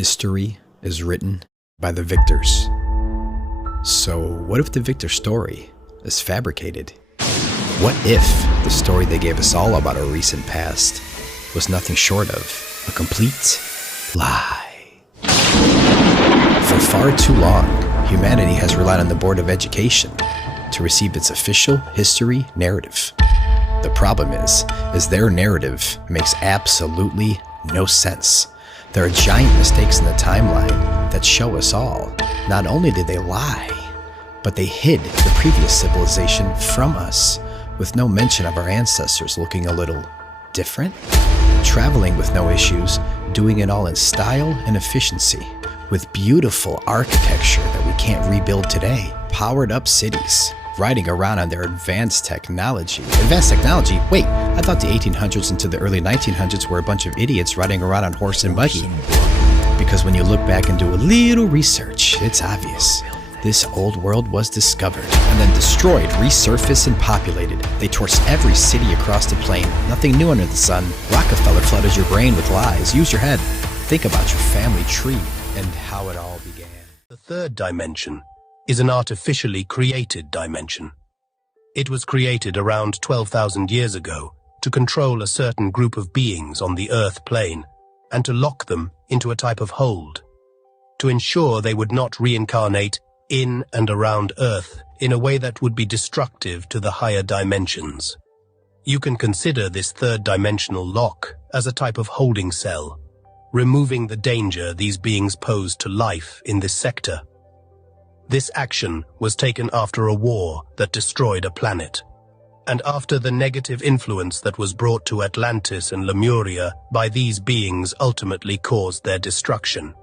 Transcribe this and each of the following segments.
history is written by the victors. So what if the victor story is fabricated? What if the story they gave us all about our recent past was nothing short of a complete lie? For far too long, humanity has relied on the Board of Education to receive its official history narrative. The problem is their narrative makes absolutely no sense. There are giant mistakes in the timeline that show us all. Not only did they lie, but they hid the previous civilization from us, with no mention of our ancestors looking a little different, traveling with no issues, doing it all in style and efficiency, with beautiful architecture that we can't rebuild today, powered up cities, riding around on their advanced technology. Advanced technology? Wait, I thought the 1800s into the early 1900s were a bunch of idiots riding around on horse and buggy. Because when you look back and do a little research, it's obvious. This old world was discovered and then destroyed, resurfaced, and populated. They torched every city across the plain. Nothing new under the sun. Rockefeller flooded your brain with lies. Use your head. Think about your family tree and how it all began. The third dimension is an artificially created dimension. It was created around 12,000 years ago to control a certain group of beings on the Earth plane and to lock them into a type of hold, to ensure they would not reincarnate in and around Earth in a way that would be destructive to the higher dimensions. You can consider this third dimensional lock as a type of holding cell, removing the danger these beings pose to life in this sector. This action was taken after a war that destroyed a planet, and after the negative influence that was brought to Atlantis and Lemuria by these beings ultimately caused their destruction.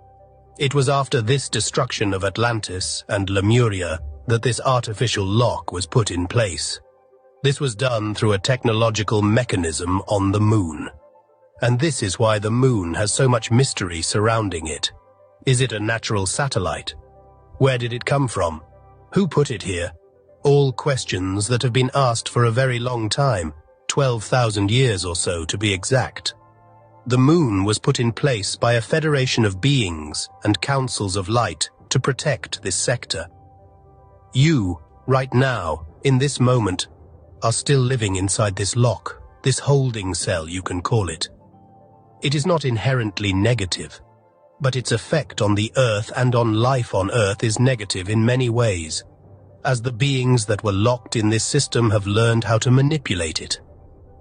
It was after this destruction of Atlantis and Lemuria that this artificial lock was put in place. This was done through a technological mechanism on the moon. And this is why the moon has so much mystery surrounding it. Is it a natural satellite? Where did it come from? Who put it here? All questions that have been asked for a very long time, 12,000 years or so to be exact. The moon was put in place by a federation of beings and councils of light to protect this sector. You, right now, in this moment, are still living inside this lock, this holding cell you can call it. It is not inherently negative, but its effect on the Earth and on life on Earth is negative in many ways, as the beings that were locked in this system have learned how to manipulate it.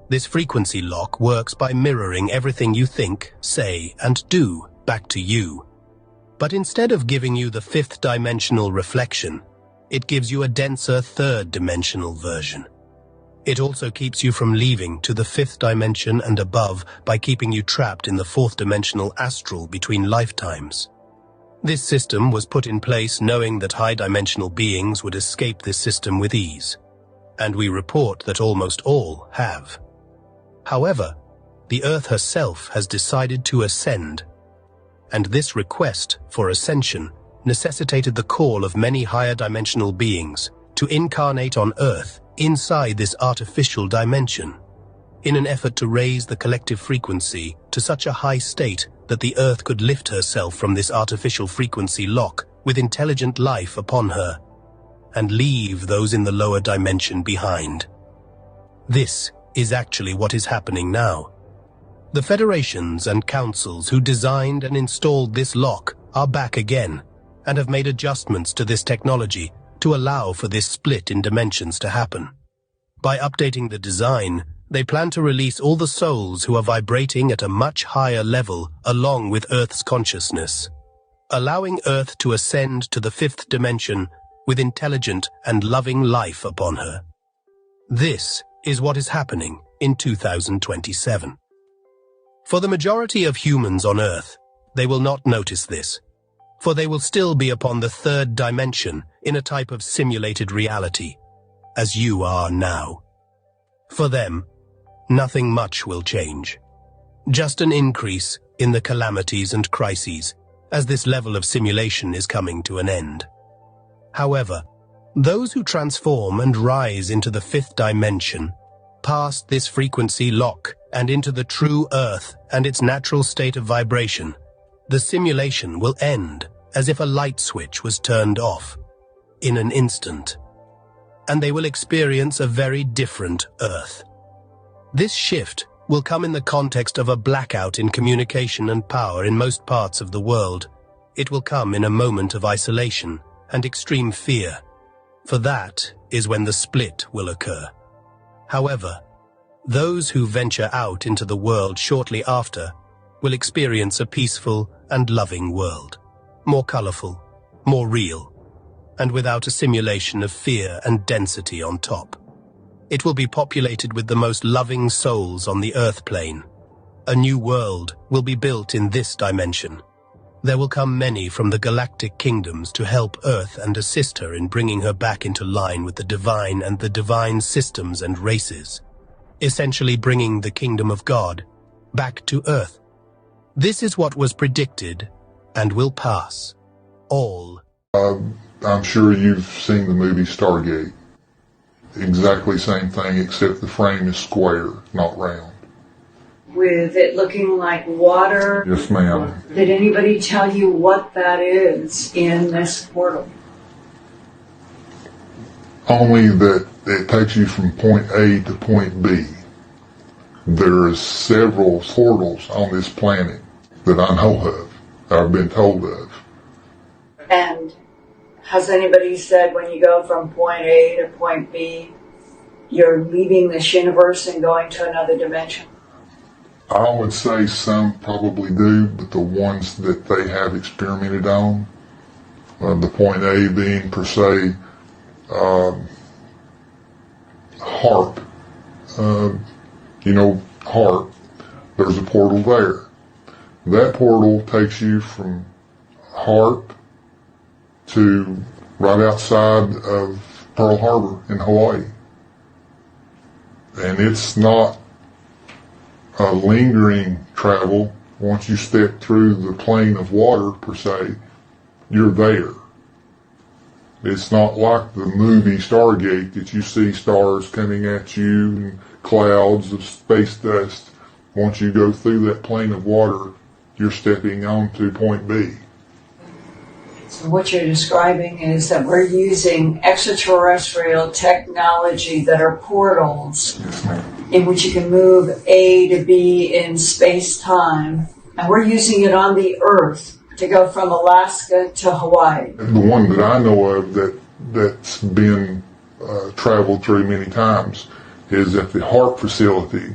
This frequency lock works by mirroring everything you think, say, and do back to you. But instead of giving you the fifth dimensional reflection, it gives you a denser third dimensional version. It also keeps you from leaving to the fifth dimension and above by keeping you trapped in the fourth dimensional astral between lifetimes. This system was put in place knowing that high-dimensional beings would escape this system with ease, and we report that almost all have. However, the Earth herself has decided to ascend, and this request for ascension necessitated the call of many higher-dimensional beings to incarnate on Earth inside this artificial dimension, in an effort to raise the collective frequency to such a high state that the Earth could lift herself from this artificial frequency lock with intelligent life upon her, and leave those in the lower dimension behind. This is actually what is happening now. The federations and councils who designed and installed this lock are back again, and have made adjustments to this technology to allow for this split in dimensions to happen. By updating the design, they plan to release all the souls who are vibrating at a much higher level along with Earth's consciousness, allowing Earth to ascend to the fifth dimension with intelligent and loving life upon her. This is what is happening in 2027. For the majority of humans on Earth, they will not notice this, for they will still be upon the third dimension in a type of simulated reality, as you are now. For them, nothing much will change. Just an increase in the calamities and crises as this level of simulation is coming to an end. However, those who transform and rise into the fifth dimension, past this frequency lock and into the true Earth and its natural state of vibration, The simulation will end as if a light switch was turned off in an instant, and they will experience a very different Earth. This shift will come in the context of a blackout in communication and power in most parts of the world. It will come in a moment of isolation and extreme fear, for that is when the split will occur. However, those who venture out into the world shortly after will experience a peaceful and loving world, more colorful, more real, and without a simulation of fear and density on top. It will be populated with the most loving souls on the Earth plane. A new world will be built in this dimension. There will come many from the galactic kingdoms to help Earth and assist her in bringing her back into line with the divine and the divine systems and races, essentially bringing the kingdom of God back to Earth. This is what was predicted and will pass. All. I'm sure you've seen the movie Stargate. Exactly same thing, except the frame is square, not round. With it looking like water? Yes, ma'am. Did anybody tell you what that is in this portal? Only that it takes you from point A to point B. There are several portals on this planet that I know of, that I've been told of. And has anybody said when you go from point A to point B, you're leaving this universe and going to another dimension? I would say some probably do, but the ones that they have experimented on, the point A being per se, HARP. HARP, there's a portal there. That portal takes you from HARP to right outside of Pearl Harbor in Hawaii. And it's not a lingering travel. Once you step through the plane of water, per se, you're there. It's not like the movie Stargate that you see stars coming at you and clouds of space dust. Once you go through that plane of water, you're stepping onto point B. So what you're describing is that we're using extraterrestrial technology that are portals. Yes, ma'am. In which you can move A to B in space-time, and we're using it on the Earth to go from Alaska to Hawaii. The one that I know of that's been traveled through many times is at the HARP facility.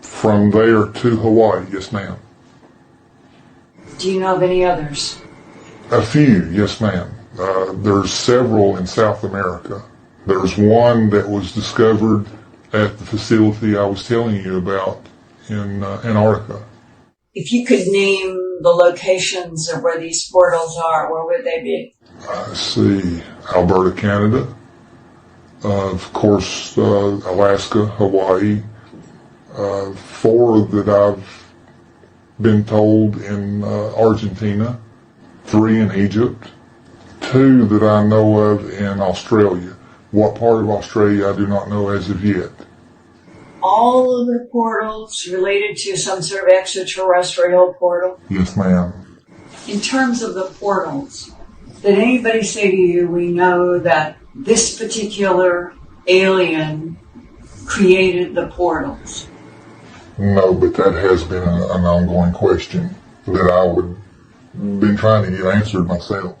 From there to Hawaii, yes ma'am. Do you know of any others? A few, yes ma'am. There's several in South America. There's one that was discovered at the facility I was telling you about in Antarctica. If you could name the locations of where these portals are, where would they be? I see Alberta, Canada. Of course, Alaska, Hawaii. 4 that I've been told in Argentina. 3 in Egypt. 2 that I know of in Australia. What part of Australia I do not know as of yet. All of the portals related to some sort of extraterrestrial portal? Yes, ma'am. In terms of the portals, did anybody say to you, we know that this particular alien created the portals? No, but that has been an ongoing question that I would been trying to get answered myself.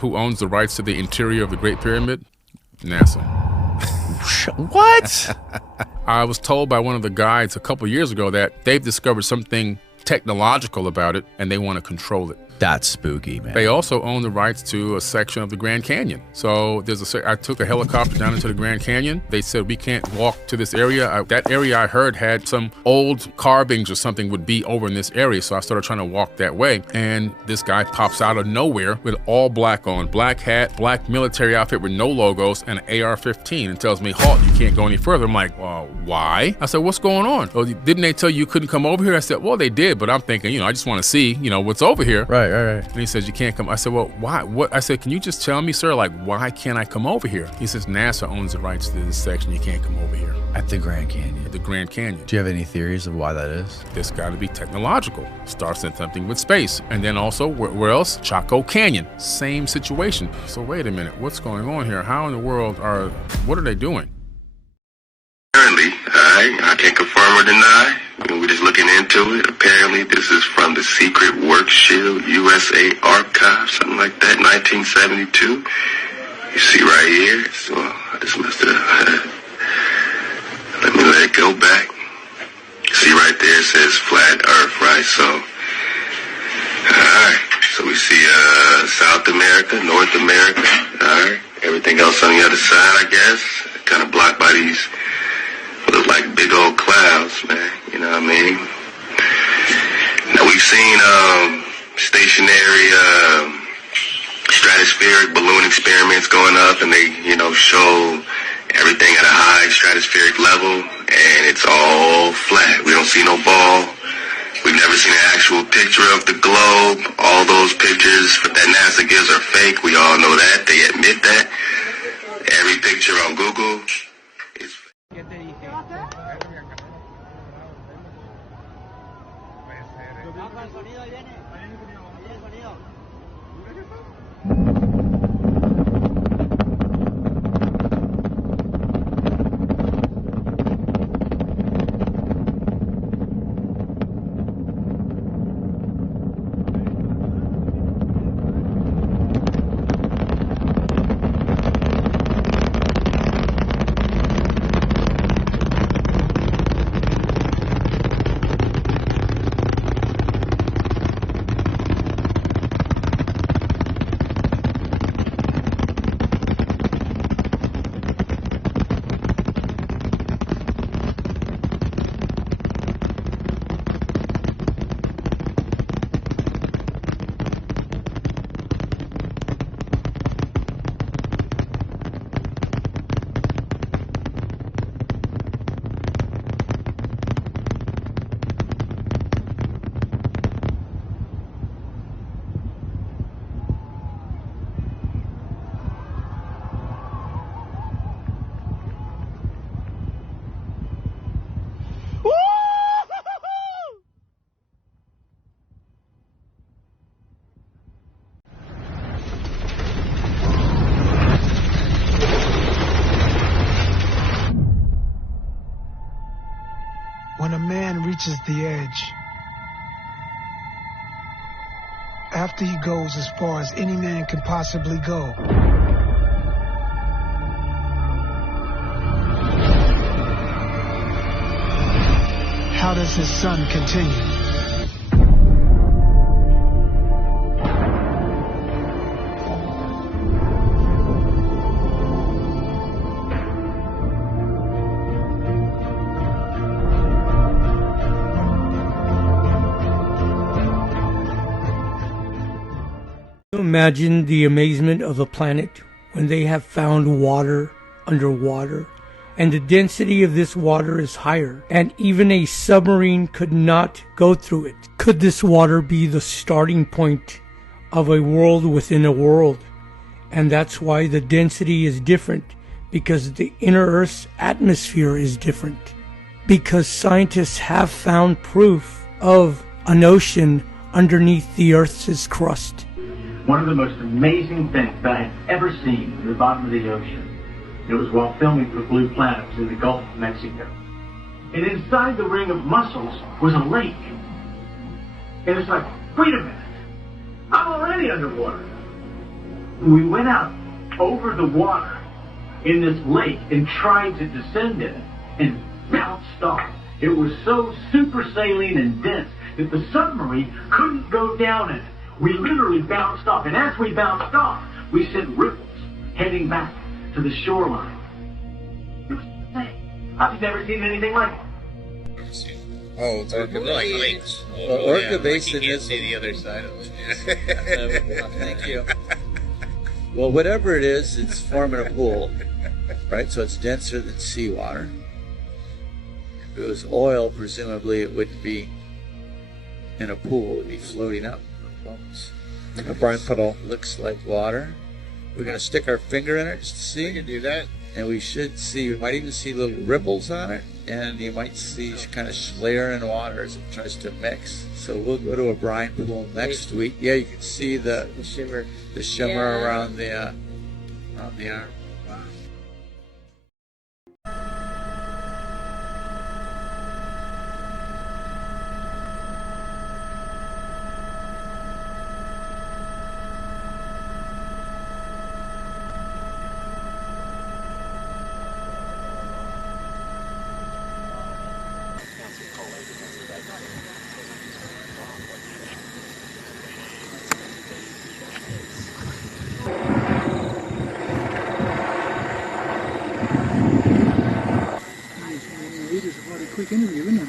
Who owns the rights to the interior of the Great Pyramid? NASA. What? I was told by one of the guides a couple years ago that they've discovered something technological about it and they want to control it. That's spooky, man. They also own the rights to a section of the Grand Canyon. So I took a helicopter down into the Grand Canyon. They said we can't walk to this area. That area I heard had some old carvings or something would be over in this area. So I started trying to walk that way. And this guy pops out of nowhere with all black on, black hat, black military outfit with no logos, and an AR-15 and tells me, halt, you can't go any further. I'm like, well, why? I said, what's going on? Well, didn't they tell you couldn't come over here? I said, well, they did, but I'm thinking, I just want to see, what's over here. Right. And he says, you can't come. I said, well, why? What? I said, can you just tell me, sir, why can't I come over here? He says, NASA owns the rights to this section. You can't come over here. At the Grand Canyon. At the Grand Canyon. Do you have any theories of why that is? There's got to be technological. Starts in something with space. And then also, where else? Chaco Canyon. Same situation. So wait a minute. What's going on here? How in the world what are they doing? Apparently, I can't confirm or deny. We're just looking into it. Apparently, this is from the Secret Work Shield USA Archive, something like that, 1972. You see right here. So I just must have. Let me let it go back. See right there, it says flat Earth, right? So, alright. So we see South America, North America, alright. Everything else on the other side, I guess, kind of blocked by these. Look like big old clouds, man. You know what I mean? Now we've seen stationary stratospheric balloon experiments going up, and they, show everything at a high stratospheric level, and it's all flat. We don't see no ball. We've never seen an actual picture of the globe. All those pictures that NASA gives are fake. We all know that. They admit that. Every picture on Google is fake. When a man reaches the edge, after he goes as far as any man can possibly go, how does his son continue? Imagine the amazement of the planet when they have found water underwater, and the density of this water is higher, and even a submarine could not go through it. Could this water be the starting point of a world within a world? And that's why the density is different, because the inner Earth's atmosphere is different. Because scientists have found proof of an ocean underneath the Earth's crust. One of the most amazing things that I had ever seen in the bottom of the ocean. It was while filming for Blue Planet in the Gulf of Mexico. And inside the ring of mussels was a lake. And it's like, wait a minute, I'm already underwater. We went out over the water in this lake and tried to descend in it and bounced off. It was so super saline and dense that the submarine couldn't go down in it. We literally bounced off, and as we bounced off, we sent ripples heading back to the shoreline. I've never seen anything like it. Oh, it's Orca Basin. Well, Orca Basin is... is... see the other side of it. Thank you. Well, whatever it is, it's forming a pool, right? So it's denser than seawater. If it was oil, presumably it wouldn't be in a pool. It would be floating up. A brine puddle. Looks like water. We're going to stick our finger in it just to see. We can do that. And we should see, you might even see little ripples on it, and you might see kind of layering water as it tries to mix. So we'll go to a brine pool next week. Yeah, you can see the shimmer around the arm. Wow. Quick interview, isn't it?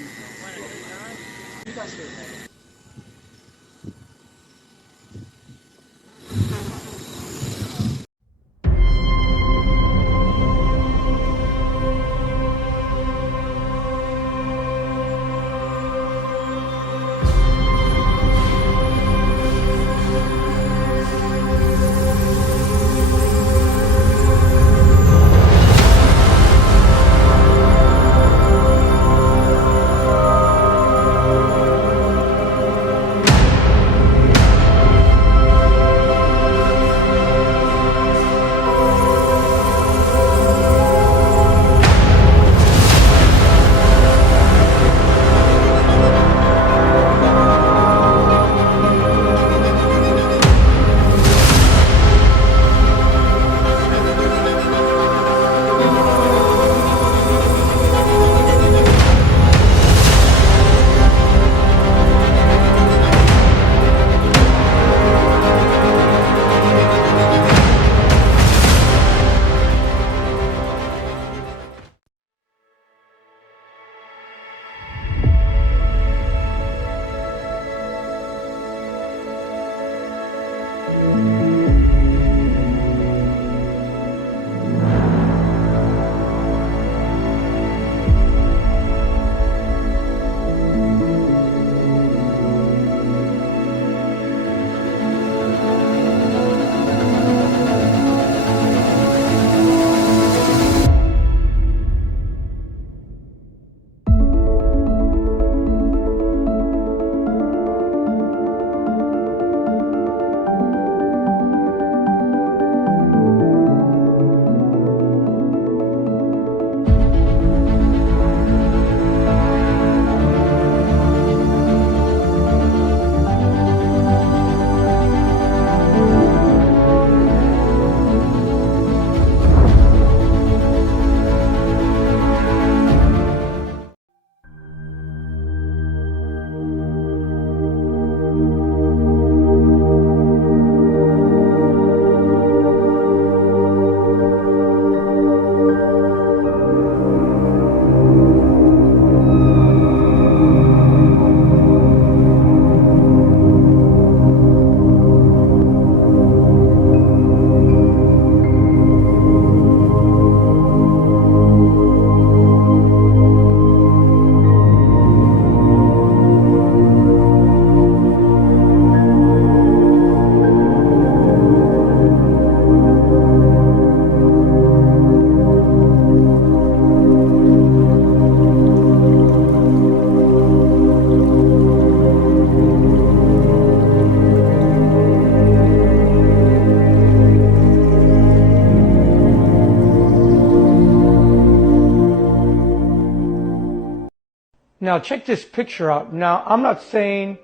Now check this picture out. Now I'm not saying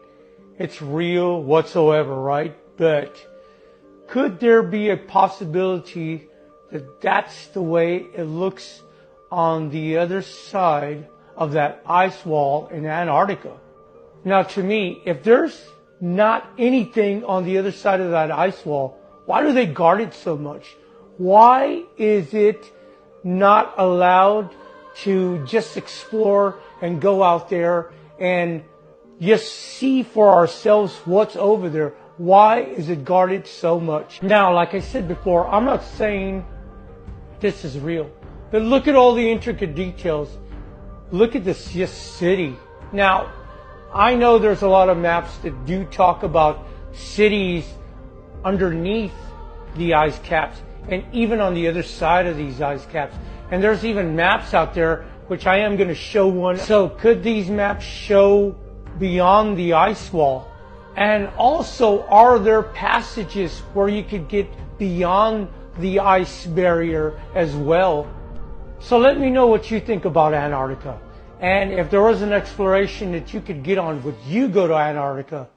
it's real whatsoever, right? But could there be a possibility that that's the way it looks on the other side of that ice wall in Antarctica? Now, to me, if there's not anything on the other side of that ice wall, why do they guard it so much? Why is it not allowed to just explore and go out there and just see for ourselves what's over there? Why is it guarded so much? Now, like I said before, I'm not saying this is real, but look at all the intricate details. Look at this city. Now, I know there's a lot of maps that do talk about cities underneath the ice caps and even on the other side of these ice caps. And there's even maps out there, which I am going to show one. So could these maps show beyond the ice wall? And also, are there passages where you could get beyond the ice barrier as well? So let me know what you think about Antarctica. And if there was an exploration that you could get on, would you go to Antarctica?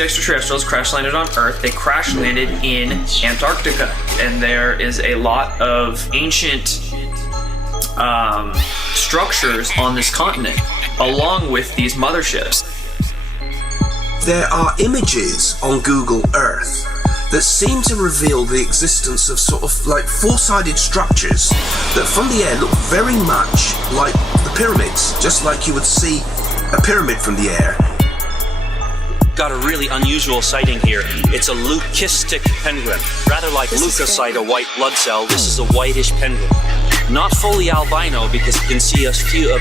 ancient extraterrestrials crash landed on Earth. They crash landed in Antarctica, and there is a lot of ancient structures on this continent, along with these motherships. There are images on Google Earth that seem to reveal the existence of sort of like four-sided structures that from the air look very much like the pyramids, just like you would see a pyramid from the air. Got a really unusual sighting here. It's a leucistic penguin. Rather like leukocyte, a white blood cell, this is a whitish penguin. Not fully albino because you can see a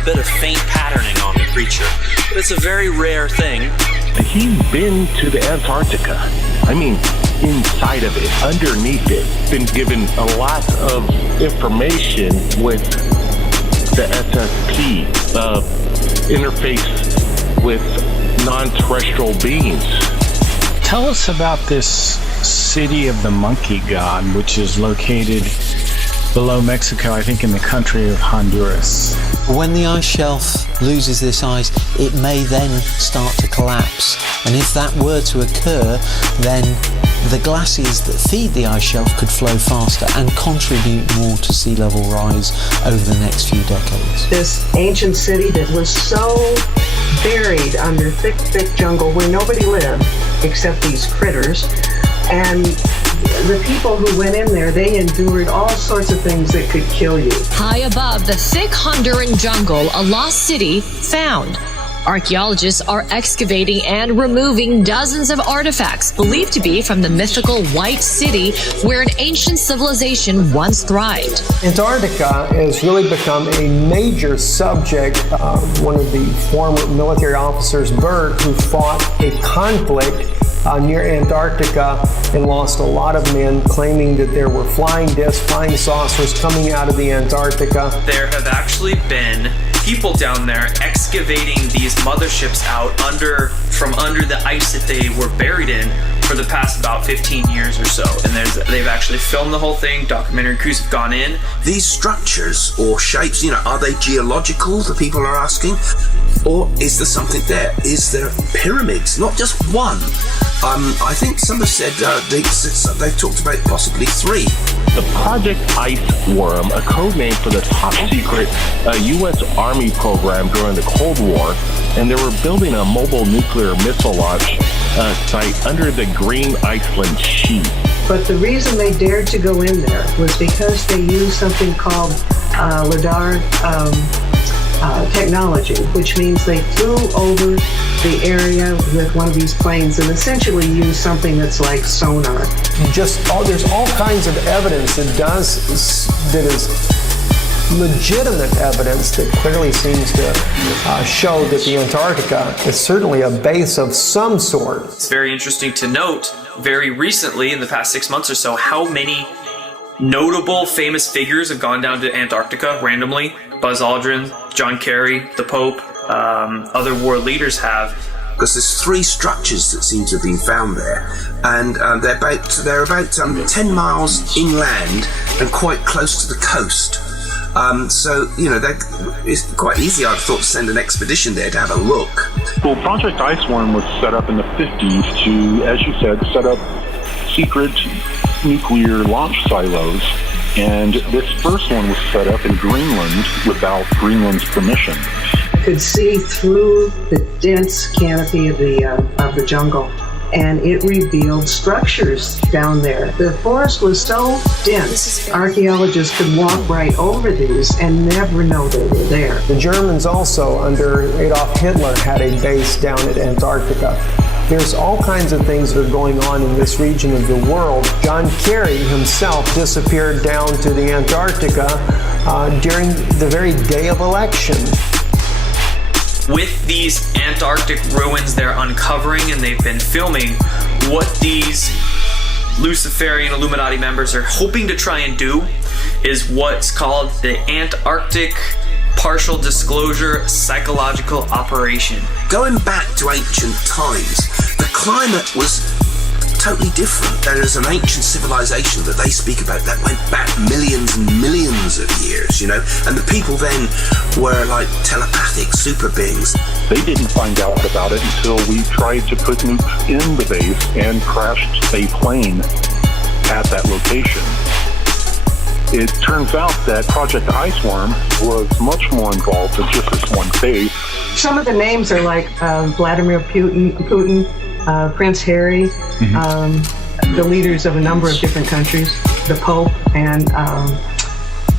bit of faint patterning on the creature. But it's a very rare thing. He's been to the Antarctica. I mean, inside of it, underneath it. Been given a lot of information with the SSP, interface with non-terrestrial beings. Tell us about this city of the monkey god, which is located below Mexico, I think in the country of Honduras. When the ice shelf loses this ice, it may then start to collapse. And if that were to occur, then the glaciers that feed the ice shelf could flow faster and contribute more to sea level rise over the next few decades. This ancient city that was so buried under thick, thick jungle where nobody lived except these critters. And the people who went in there, they endured all sorts of things that could kill you. High above the thick Honduran jungle, a lost city found. Archaeologists are excavating and removing dozens of artifacts believed to be from the mythical White City where an ancient civilization once thrived. Antarctica has really become a major subject. One of the former military officers, Bert, who fought a conflict near Antarctica and lost a lot of men, claiming that there were flying discs, flying saucers coming out of the Antarctica. There have actually been people down there excavating these motherships out from under the ice that they were buried in for the past about 15 years or so. And they've actually filmed the whole thing. Documentary crews have gone in. These structures or shapes, are they geological, the people are asking? Or is there something there? Is there pyramids? Not just one. I think some have said they've talked about possibly 3. The Project Ice Worm, a code name for the top secret U.S. Army program during the Cold War, and they were building a mobile nuclear missile launch site under the Green Iceland Sheet. But the reason they dared to go in there was because they used something called LIDAR technology, which means they flew over the area with one of these planes and essentially used something that's like sonar. There's all kinds of evidence that is legitimate evidence that clearly seems to show that the Antarctica is certainly a base of some sort. It's very interesting to note, very recently, in the past 6 months or so, how many notable famous figures have gone down to Antarctica randomly. Buzz Aldrin, John Kerry, the Pope, other world leaders have. Because there's 3 structures that seem to have been found there, and they're about 10 miles inland and quite close to the coast. So it's quite easy, I thought, to send an expedition there to have a look. Well, Project Iceworm was set up in the 50s to, as you said, set up secret nuclear launch silos. And this first one was set up in Greenland without Greenland's permission. Could see through the dense canopy of the jungle, and it revealed structures down there. The forest was so dense, archaeologists could walk right over these and never know they were there. The Germans also, under Adolf Hitler, had a base down at Antarctica. There's all kinds of things that are going on in this region of the world. John Kerry himself disappeared down to the Antarctica during the very day of election. With these Antarctic ruins they're uncovering and they've been filming, what these Luciferian Illuminati members are hoping to try and do is what's called the Antarctic Partial Disclosure Psychological Operation. Going back to ancient times, the climate was totally different. There is an ancient civilization that they speak about that went back millions and millions of years, know, and the people then were like telepathic super beings. They didn't find out about it until we tried to put nukes in the base and crashed a plane at that location. It turns out that Project Iceworm was much more involved than just this one base. Some of the names are like Vladimir Putin, Prince Harry, the leaders of a number of different countries, the Pope, and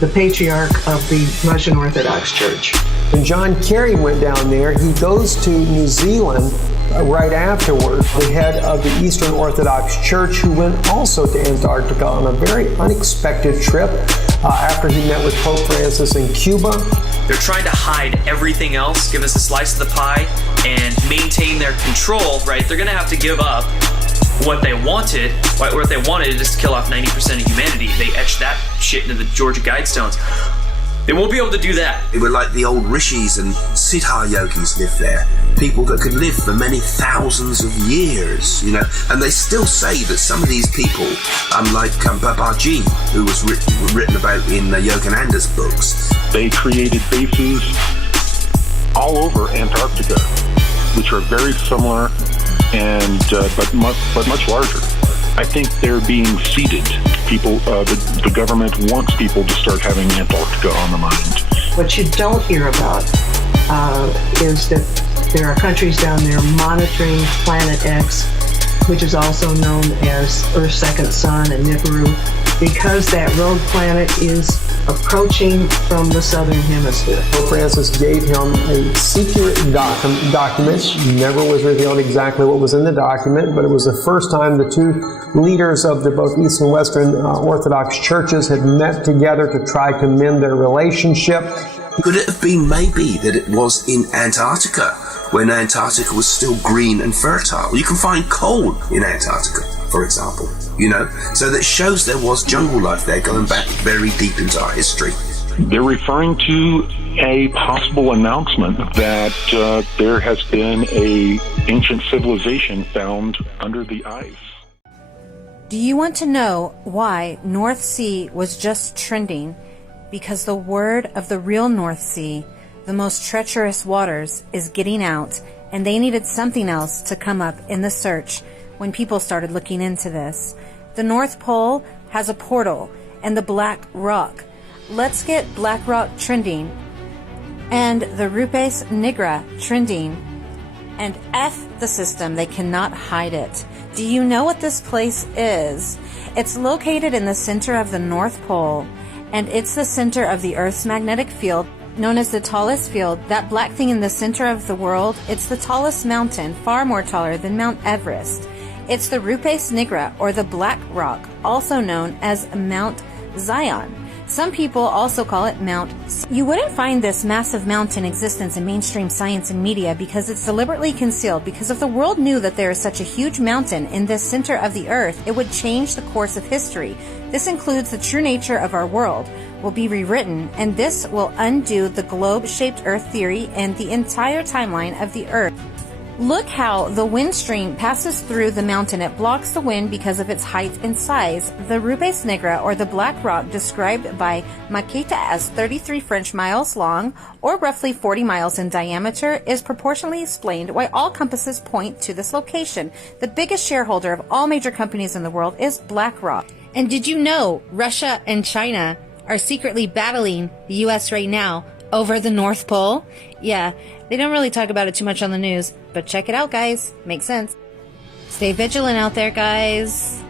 the Patriarch of the Russian Orthodox Church. When John Kerry went down there, he goes to New Zealand right afterward, the head of the Eastern Orthodox Church, who went also to Antarctica on a very unexpected trip after he met with Pope Francis in Cuba. They're trying to hide everything else, give us a slice of the pie, and maintain their control, right? They're gonna have to give up what they wanted. What they wanted is to kill off 90% of humanity. They etched that shit into the Georgia Guidestones. They won't be able to do that. They were like the old rishis and siddha yogis lived there. People that could live for many thousands of years, you know. And they still say that some of these people, like Babaji, who was written about in Yogananda's books. They created bases all over Antarctica, which are very similar and but much larger. I think they're being seeded. People, the government wants people to start having Antarctica on the mind. What you don't hear about is that there are countries down there monitoring Planet X, which is also known as Earth's second sun and Nibiru, because that rogue planet is approaching from the southern hemisphere. Pope Francis gave him a secret document. Never was revealed exactly what was in the document, but it was the first time the two leaders of the both East and Western Orthodox churches had met together to try to mend their relationship. Could it have been maybe that it was in Antarctica, when Antarctica was still green and fertile? You can find coal in Antarctica, for example, you know, so that shows there was jungle life there going back very deep into our history. They're referring to a possible announcement that there has been a ancient civilization found under the ice. Do you want to know why North Sea was just trending? Because the word of the real North Sea, the most treacherous waters, is getting out, and they needed something else to come up in the search when people started looking into this. The North Pole has a portal, and the Black Rock. Let's get Black Rock trending, and the Rupes Nigra trending, and F the system, they cannot hide it. Do you know what this place is? It's located in the center of the North Pole, and it's the center of the Earth's magnetic field, known as the tallest field. That black thing in the center of the world, it's the tallest mountain, far more taller than Mount Everest. It's the Rupes Nigra, or the Black Rock, also known as Mount Zion. Some people also call it Mount. You wouldn't find this massive mountain existence in mainstream science and media because it's deliberately concealed, because if the world knew that there is such a huge mountain in this center of the earth, it would change the course of history. This includes the true nature of our world will be rewritten, and this will undo the globe-shaped earth theory and the entire timeline of the earth. Look how the wind stream passes through the mountain. It blocks the wind because of its height and size. The Rupes Nigra, or the Black Rock, described by Makita as 33 French miles long, or roughly 40 miles in diameter, is proportionally explained why all compasses point to this location. The biggest shareholder of all major companies in the world is BlackRock. And did you know Russia and China are secretly battling the U.S. right now over the North Pole? Yeah, they don't really talk about it too much on the news, but check it out, guys. Makes sense. Stay vigilant out there, guys.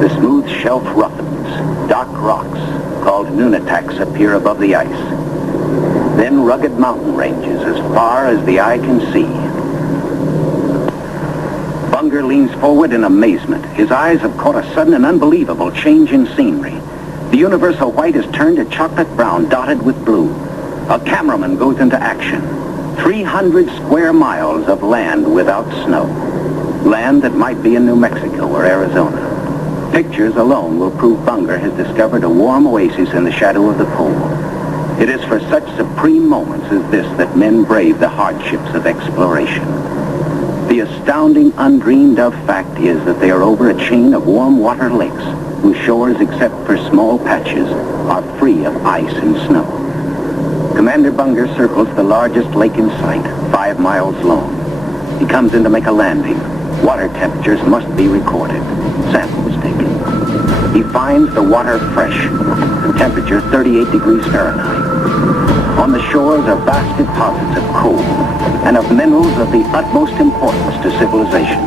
The smooth shelf roughens. Dark rocks, called nunataks, appear above the ice. Then rugged mountain ranges as far as the eye can see. Bunger leans forward in amazement. His eyes have caught a sudden and unbelievable change in scenery. The universal white has turned to chocolate brown, dotted with blue. A cameraman goes into action. 300 square miles of land without snow. Land that might be in New Mexico or Arizona. Pictures alone will prove Bunger has discovered a warm oasis in the shadow of the pole. It is for such supreme moments as this that men brave the hardships of exploration. The astounding, undreamed-of fact is that they are over a chain of warm water lakes whose shores, except for small patches, are free of ice and snow. Commander Bunger circles the largest lake in sight, 5 miles long. He comes in to make a landing. Water temperatures must be recorded. Samples taken. He finds the water fresh, the temperature 38 degrees Fahrenheit. On the shores are vast deposits of coal and of minerals of the utmost importance to civilization.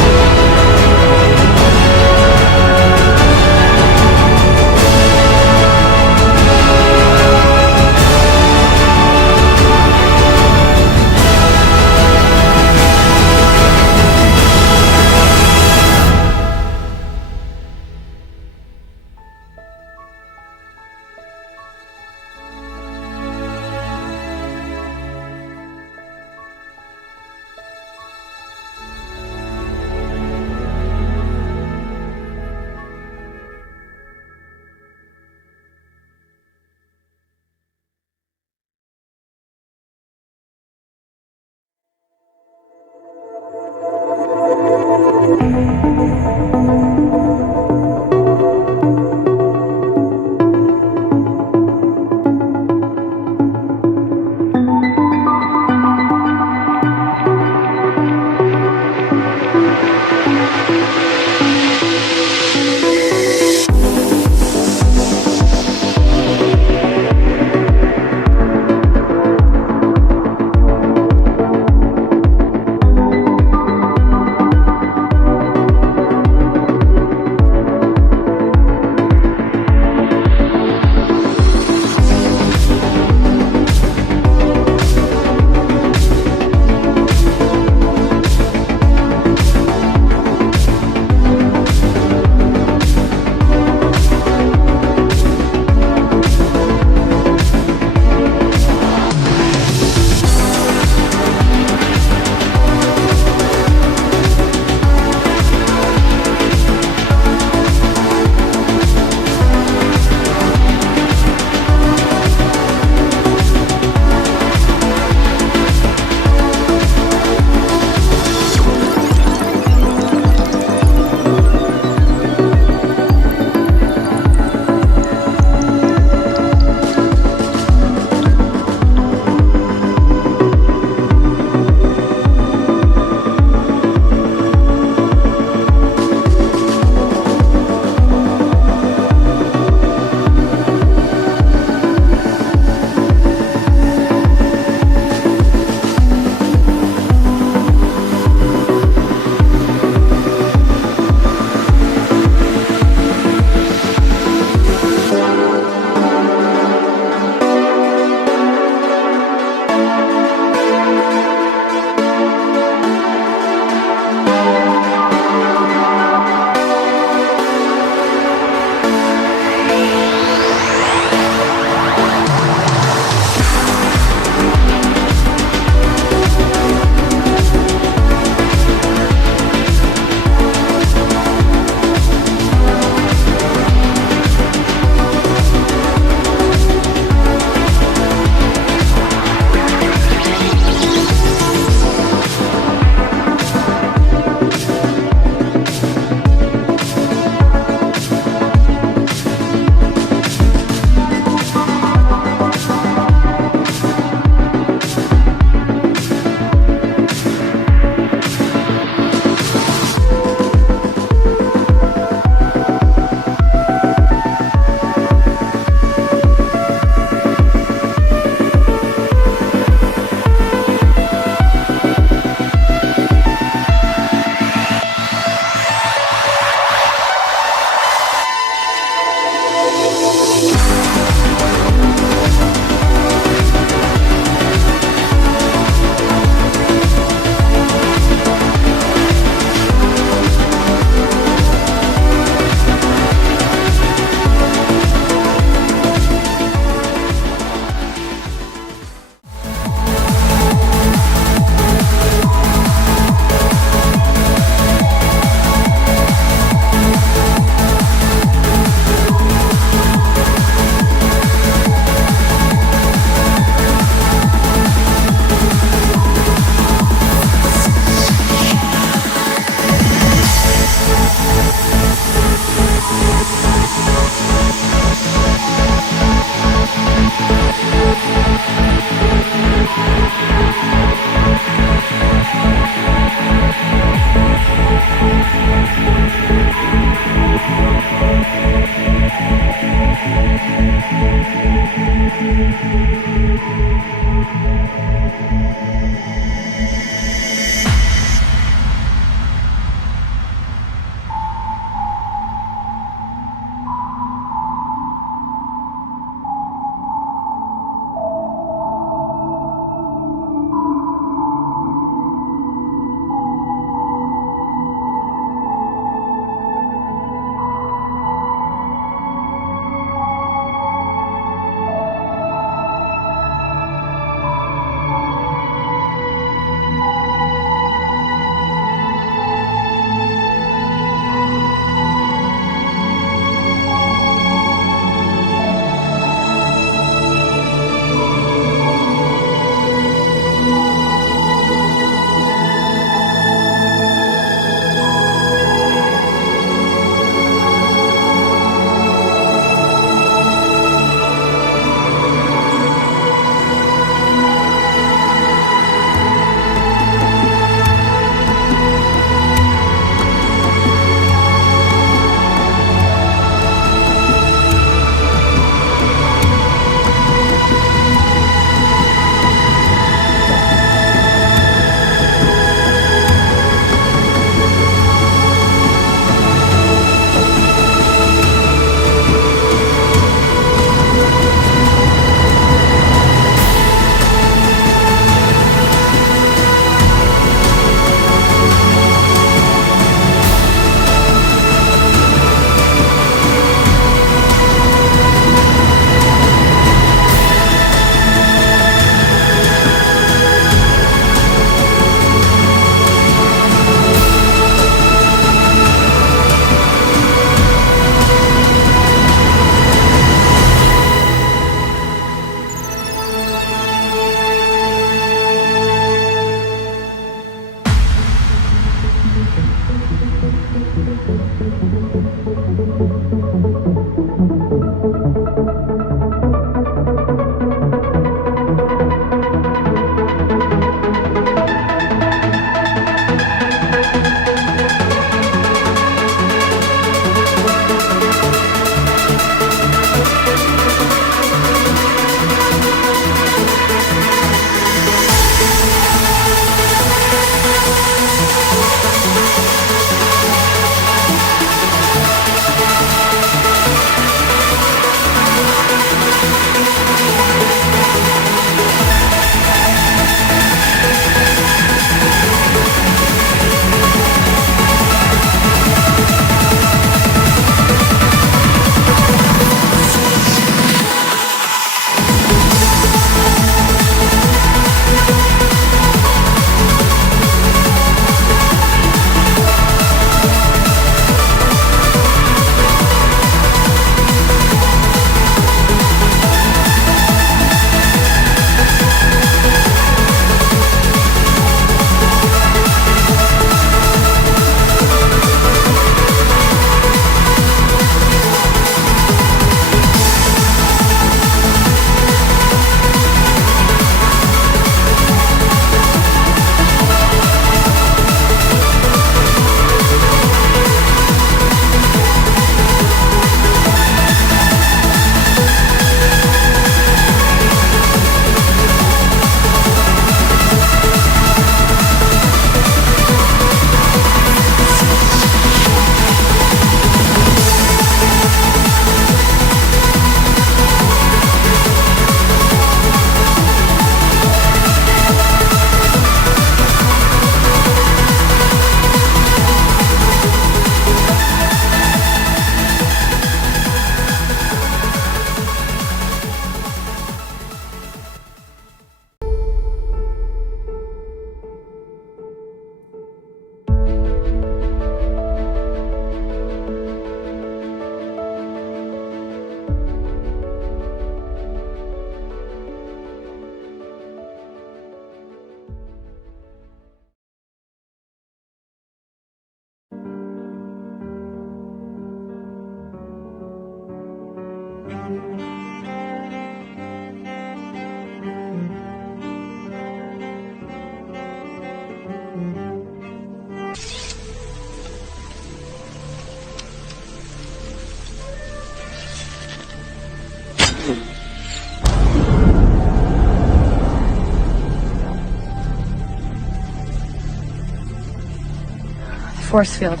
force field.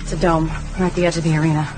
It's a dome. We're at the edge of the arena.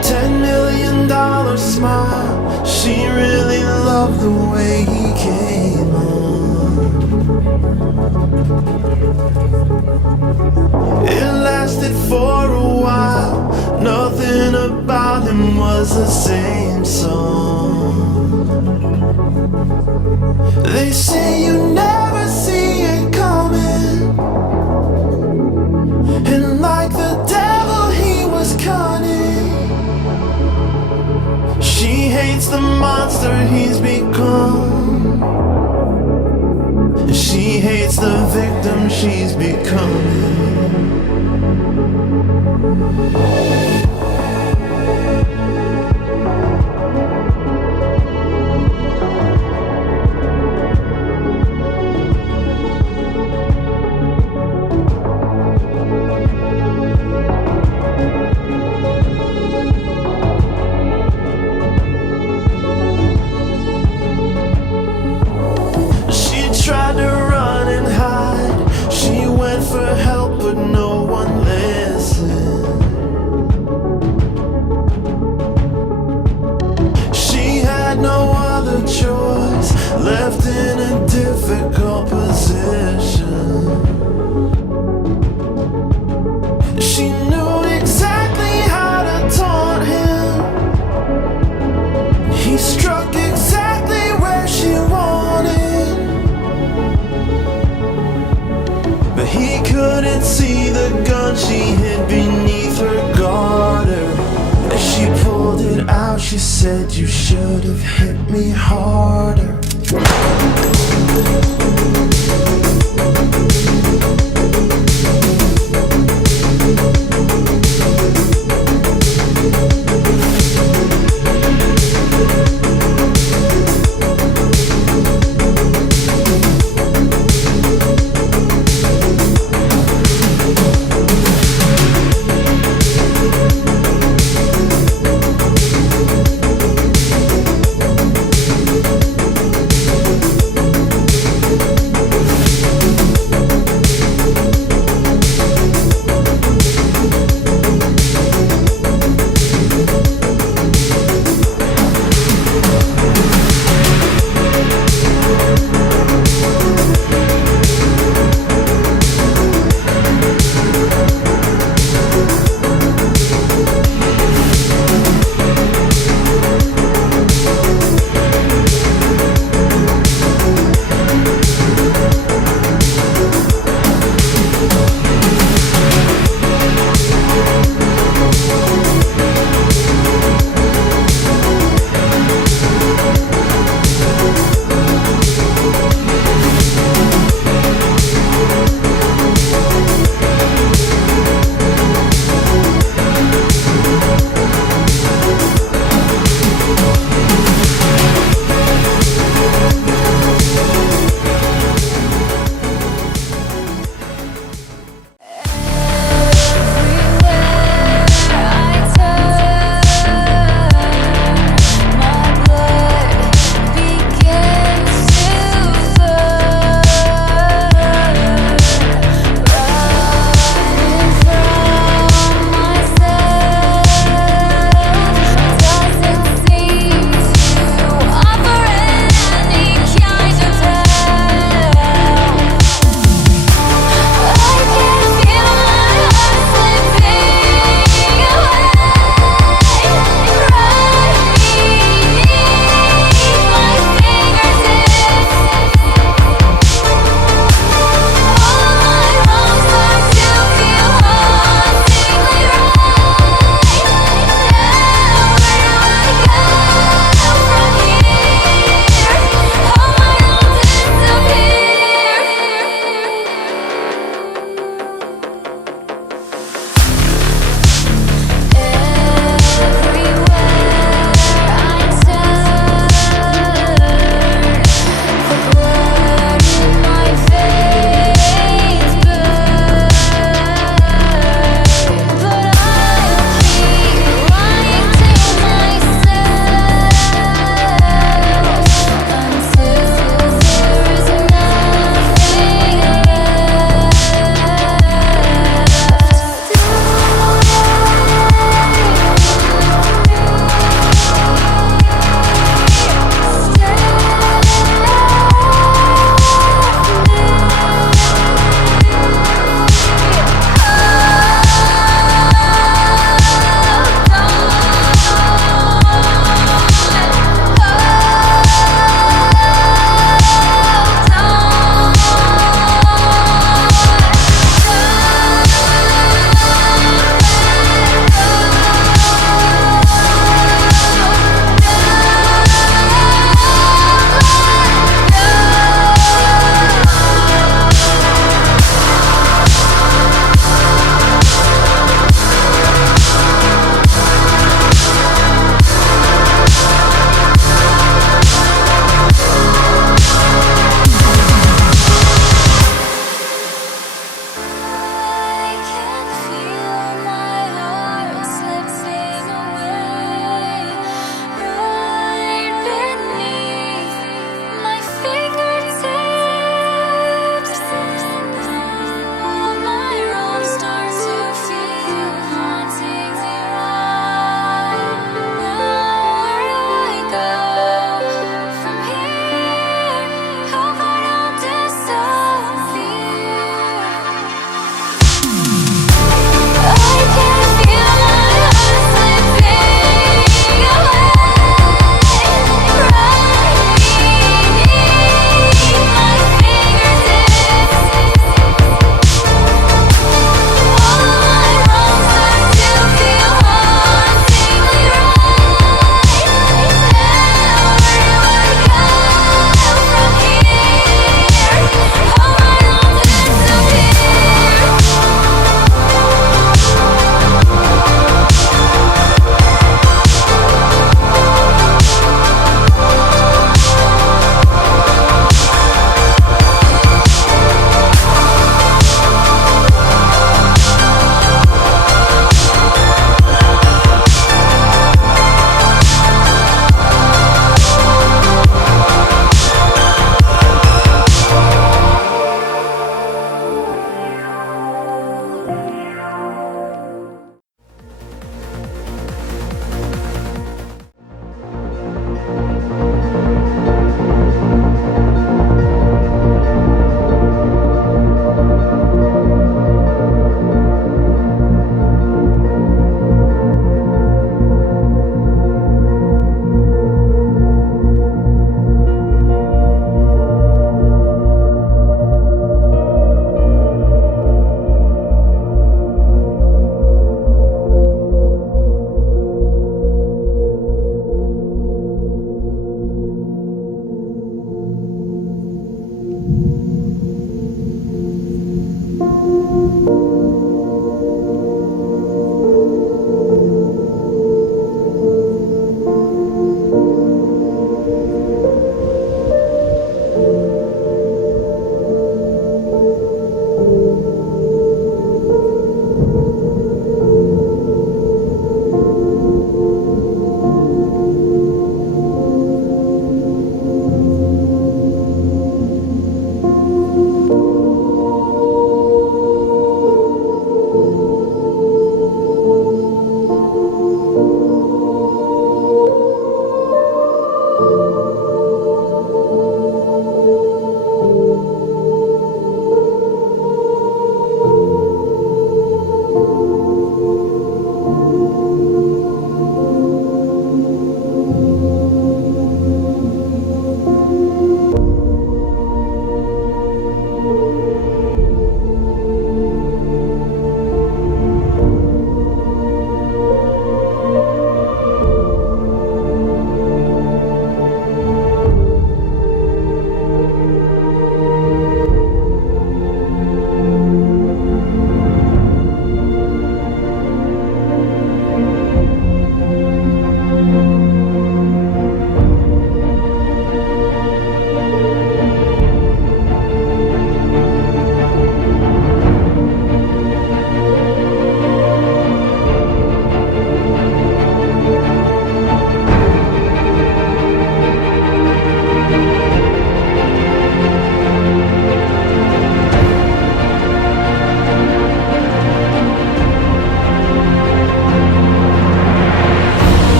$10 million smile. She really loved the way he came on. It lasted for a while. Nothing about him was the same song. They say you never see it coming, and like the devil he was cunning. She hates the monster he's become, and she hates the victim she's becoming. Left in a difficult position. She knew exactly how to taunt him. He struck exactly where she wanted, but he couldn't see the gun she hid beneath her garter. As she pulled it out, she said, "You should have hit me harder."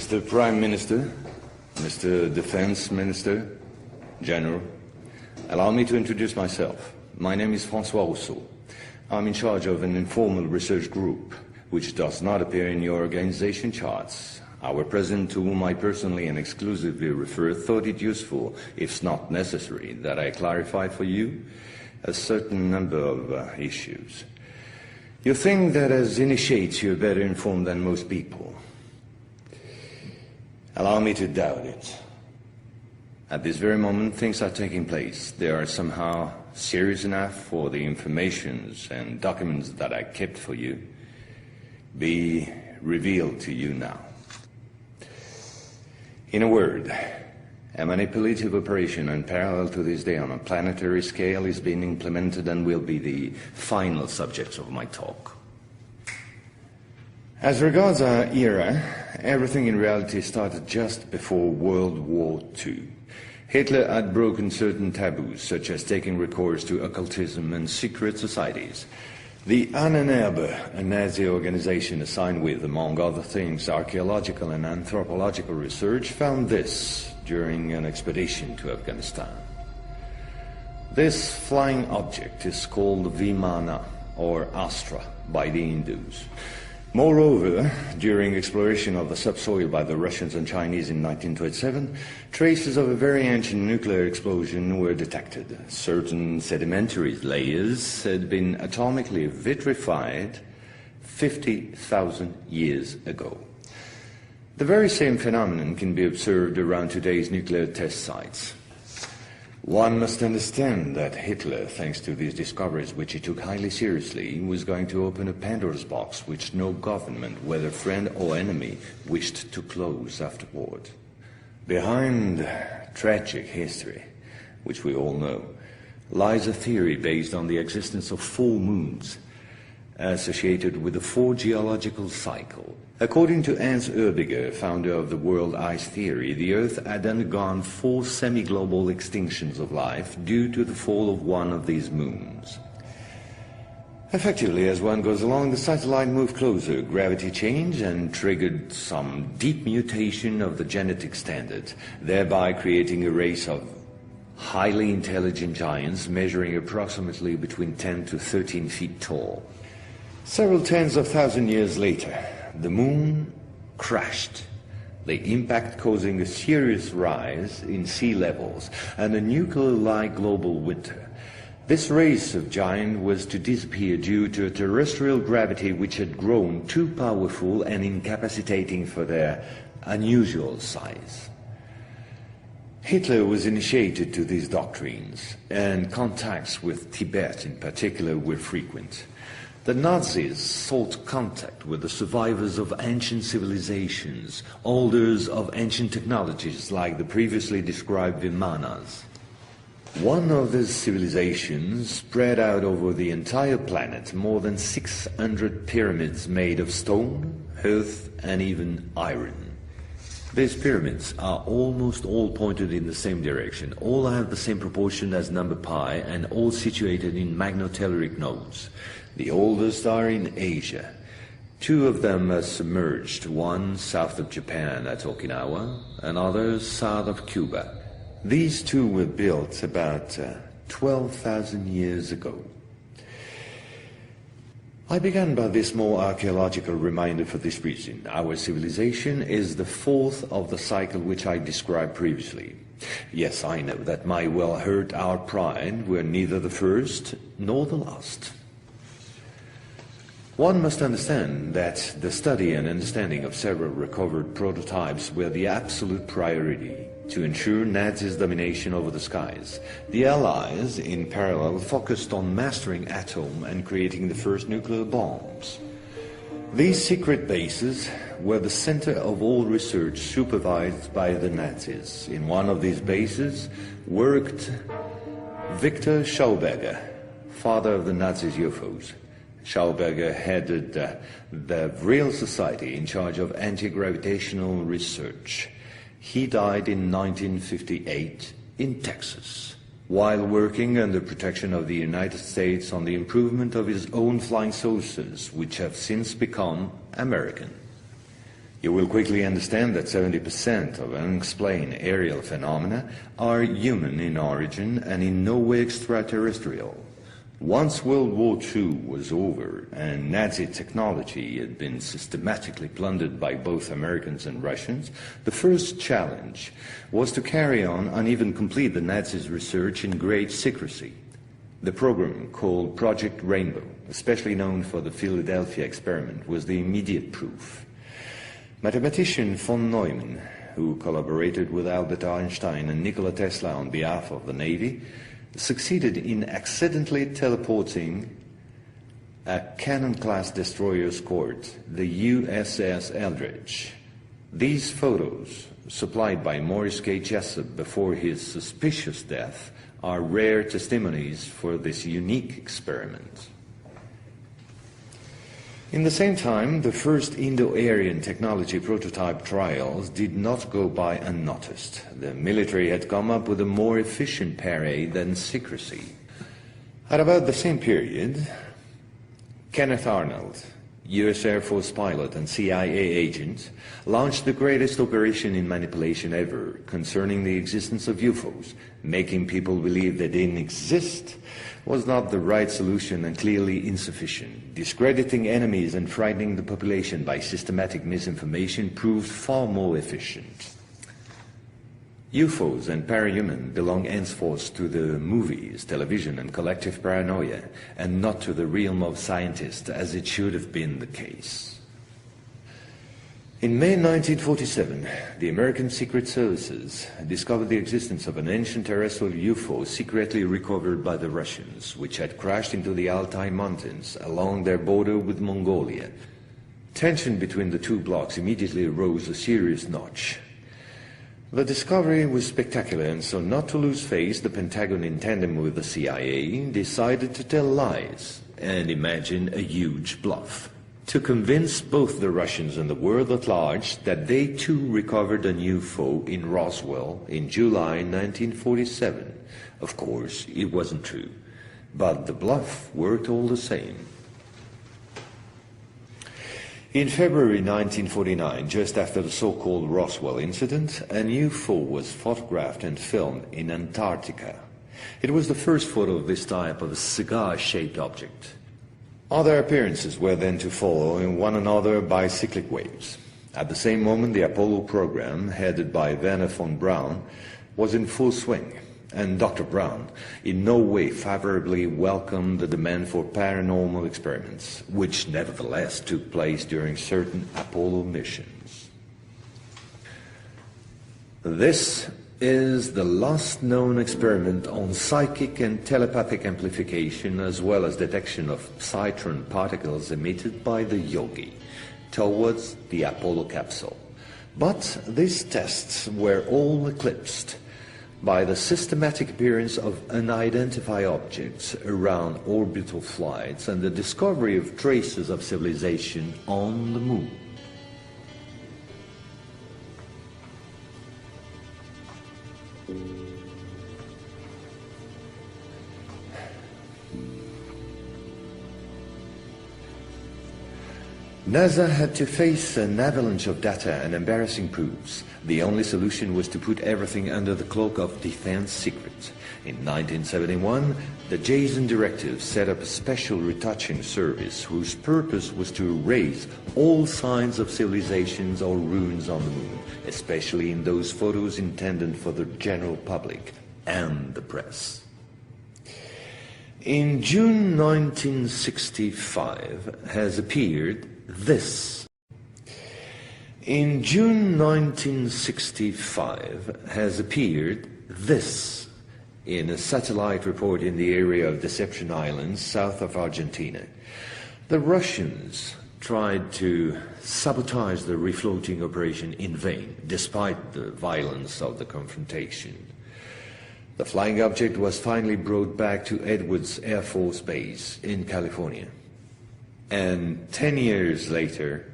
Mr. Prime Minister, Mr. Defense Minister, General, allow me to introduce myself. My name is François Rousseau. I'm in charge of an informal research group, which does not appear in your organization charts. Our president, to whom I personally and exclusively refer, thought it useful, if not necessary, that I clarify for you a certain number of issues. You think that as initiates you're better informed than most people. Allow me to doubt it. At this very moment, things are taking place. They are somehow serious enough for the informations and documents that I kept for you be revealed to you now. In a word, a manipulative operation unparalleled to this day on a planetary scale is being implemented and will be the final subject of my talk. As regards our era, everything in reality started just before World War II. Hitler had broken certain taboos, such as taking recourse to occultism and secret societies. The Ahnenerbe, a Nazi organization assigned with, among other things, archaeological and anthropological research, found this during an expedition to Afghanistan. This flying object is called Vimana, or Astra, by the Hindus. Moreover, during exploration of the subsoil by the Russians and Chinese in 1927, traces of a very ancient nuclear explosion were detected. Certain sedimentary layers had been atomically vitrified 50,000 years ago. The very same phenomenon can be observed around today's nuclear test sites. One must understand that Hitler, thanks to these discoveries, which he took highly seriously, was going to open a Pandora's box which no government, whether friend or enemy, wished to close afterward. Behind tragic history, which we all know, lies a theory based on the existence of full moons associated with the four geological cycle. According to Hans Oerbiger, founder of the world ice theory, the Earth had undergone 4 semi-global extinctions of life due to the fall of one of these moons. Effectively, as one goes along, the satellite moved closer, gravity changed and triggered some deep mutation of the genetic standard, thereby creating a race of highly intelligent giants measuring approximately between 10 to 13 feet tall. Several tens of thousands of years later, the moon crashed, the impact causing a serious rise in sea levels and a nuclear-like global winter. This race of giants was to disappear due to a terrestrial gravity which had grown too powerful and incapacitating for their unusual size. Hitler was initiated to these doctrines, and contacts with Tibet in particular were frequent. The Nazis sought contact with the survivors of ancient civilizations, holders of ancient technologies like the previously described Vimanas. One of these civilizations spread out over the entire planet more than 600 pyramids made of stone, earth, and even iron. These pyramids are almost all pointed in the same direction, all have the same proportion as number pi, and all situated in magnetotelluric nodes. The oldest are in Asia. 2 of them are submerged, one south of Japan at Okinawa, another south of Cuba. These 2 were built about 12,000 years ago. I began by this more archaeological reminder for this reason. Our civilization is the 4th of the cycle which I described previously. Yes, I know that may well hurt our pride. We're neither the first nor the last. One must understand that the study and understanding of several recovered prototypes were the absolute priority to ensure Nazis' domination over the skies. The Allies, in parallel, focused on mastering atom and creating the first nuclear bombs. These secret bases were the center of all research supervised by the Nazis. In one of these bases worked Victor Schauberger, father of the Nazis' UFOs. Schauberger headed the Real Society in charge of anti-gravitational research. He died in 1958 in Texas, while working under protection of the United States on the improvement of his own flying saucers, which have since become American. You will quickly understand that 70% of unexplained aerial phenomena are human in origin and in no way extraterrestrial. Once World War II was over and Nazi technology had been systematically plundered by both Americans and Russians, the first challenge was to carry on and even complete the Nazis' research in great secrecy. The program, called Project Rainbow, especially known for the Philadelphia experiment, was the immediate proof. Mathematician von Neumann, who collaborated with Albert Einstein and Nikola Tesla on behalf of the Navy, succeeded in accidentally teleporting a Cannon-class destroyer escort, the USS Eldridge. These photos, supplied by Morris K. Jessup before his suspicious death, are rare testimonies for this unique experiment. In the same time, the first Indo-Aryan technology prototype trials did not go by unnoticed. The military had come up with a more efficient parade than secrecy. At about the same period, Kenneth Arnold, U.S. Air Force pilot and CIA agent, launched the greatest operation in manipulation ever concerning the existence of UFOs. Making people believe they didn't exist was not the right solution and clearly insufficient. Discrediting enemies and frightening the population by systematic misinformation proved far more efficient. UFOs and parahuman belong henceforth to the movies, television, and collective paranoia, and not to the realm of scientists, as it should have been the case. In May 1947, the American Secret Services discovered the existence of an ancient terrestrial UFO secretly recovered by the Russians, which had crashed into the Altai Mountains along their border with Mongolia. Tension between the two blocs immediately rose a serious notch. The discovery was spectacular, and so not to lose face, the Pentagon, in tandem with the CIA, decided to tell lies and imagine a huge bluff, to convince both the Russians and the world at large that they too recovered a UFO in Roswell in July 1947. Of course, it wasn't true, but the bluff worked all the same. In February 1949, just after the so-called Roswell incident, an UFO was photographed and filmed in Antarctica. It was the first photo of this type of a cigar-shaped object. Other appearances were then to follow in one another by cyclic waves. At the same moment, the Apollo program, headed by Wernher von Braun, was in full swing, and Dr. Braun in no way favorably welcomed the demand for paranormal experiments, which nevertheless took place during certain Apollo missions. This is the last known experiment on psychic and telepathic amplification, as well as detection of Psytron particles emitted by the Yogi towards the Apollo capsule. But these tests were all eclipsed by the systematic appearance of unidentified objects around orbital flights and the discovery of traces of civilization on the moon. NASA had to face an avalanche of data and embarrassing proofs. The only solution was to put everything under the cloak of defense secret. In 1971, the Jason Directive set up a special retouching service whose purpose was to erase all signs of civilizations or ruins on the moon, especially in those photos intended for the general public and the press. In June 1965 has appeared this. In June 1965 has appeared this in a satellite report in the area of Deception Islands, south of Argentina. The Russians tried to sabotage the refloating operation in vain, despite the violence of the confrontation. The flying object was finally brought back to Edwards Air Force Base in California. And 10 years later,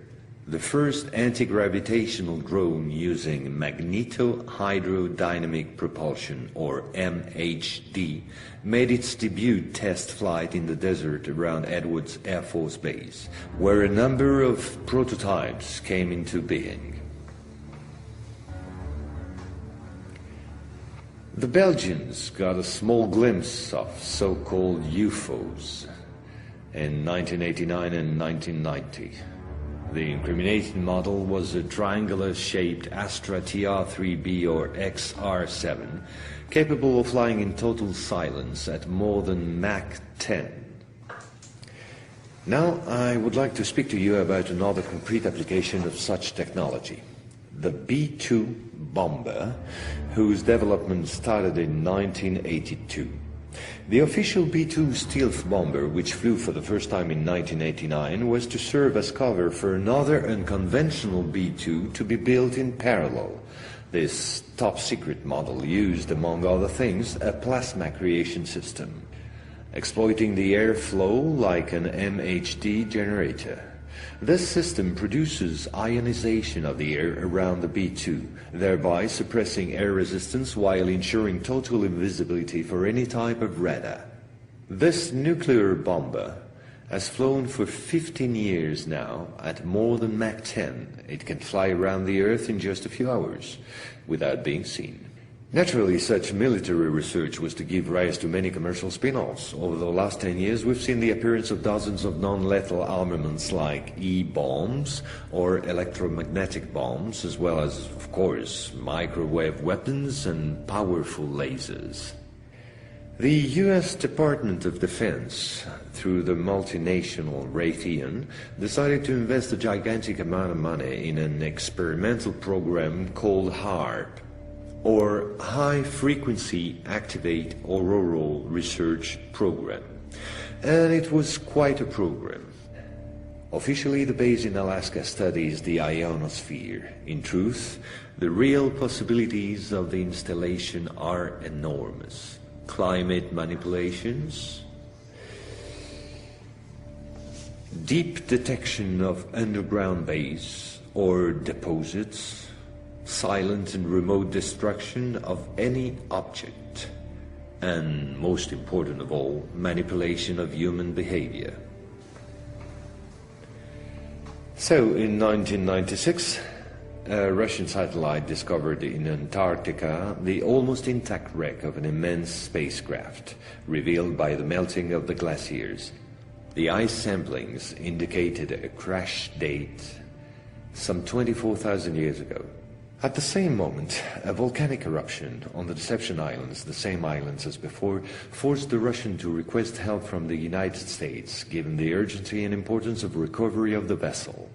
The first anti-gravitational drone using magnetohydrodynamic propulsion, or MHD, made its debut test flight in the desert around Edwards Air Force Base, where a number of prototypes came into being. The Belgians got a small glimpse of so-called UFOs in 1989 and 1990. The incriminating model was a triangular-shaped Astra TR-3B or XR-7, capable of flying in total silence at more than Mach 10. Now I would like to speak to you about another concrete application of such technology, the B-2 bomber, whose development started in 1982. The official B-2 stealth bomber, which flew for the first time in 1989, was to serve as cover for another unconventional B-2 to be built in parallel. This top-secret model used, among other things, a plasma creation system, exploiting the airflow like an MHD generator. This system produces ionization of the air around the B-2, thereby suppressing air resistance while ensuring total invisibility for any type of radar. This nuclear bomber has flown for 15 years now at more than Mach 10. It can fly around the Earth in just a few hours without being seen. Naturally, such military research was to give rise to many commercial spin-offs. Over the last 10 years, we've seen the appearance of dozens of non-lethal armaments like E-bombs or electromagnetic bombs, as well as, of course, microwave weapons and powerful lasers. The U.S. Department of Defense, through the multinational Raytheon, decided to invest a gigantic amount of money in an experimental program called HAARP, or High Frequency Activate Auroral Research Program. And it was quite a program. Officially, the base in Alaska studies the ionosphere. In truth, the real possibilities of the installation are enormous. Climate manipulations, deep detection of underground base or deposits, silent and remote destruction of any object, and most important of all, manipulation of human behavior. So in 1996, a Russian satellite discovered in Antarctica the almost intact wreck of an immense spacecraft, revealed by the melting of the glaciers. The ice samplings indicated a crash date some 24,000 years ago. At the same moment, a volcanic eruption on the Deception Islands, the same islands as before, forced the Russian to request help from the United States, given the urgency and importance of recovery of the vessel.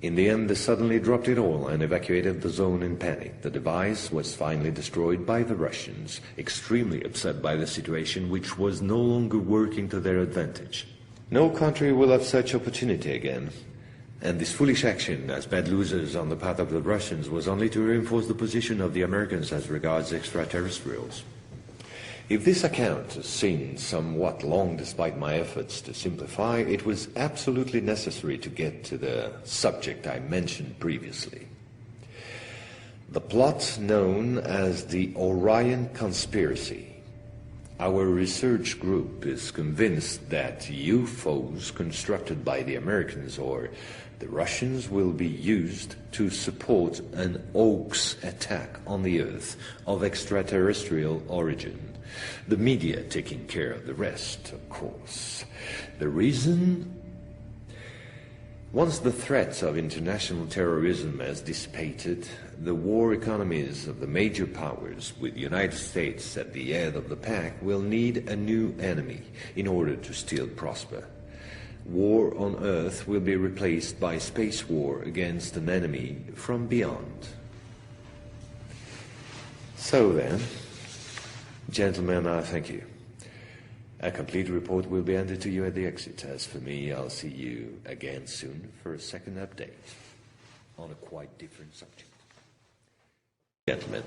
In the end, they suddenly dropped it all and evacuated the zone in panic. The device was finally destroyed by the Russians, extremely upset by the situation, which was no longer working to their advantage. No country will have such opportunity again. And this foolish action, as bad losers on the part of the Russians, was only to reinforce the position of the Americans as regards extraterrestrials. If this account seemed somewhat long despite my efforts to simplify, it was absolutely necessary to get to the subject I mentioned previously. The plot known as the Orion Conspiracy. Our research group is convinced that UFOs constructed by the Americans or the Russians will be used to support an hoax attack on the Earth of extraterrestrial origin. The media taking care of the rest, of course. The reason? Once the threat of international terrorism has dissipated, the war economies of the major powers, with the United States at the head of the pack, will need a new enemy in order to still prosper. War on Earth will be replaced by space war against an enemy from beyond. So then, gentlemen, I thank you. A complete report will be handed to you at the exit. As for me, I'll see you again soon for a second update on a quite different subject. Gentlemen.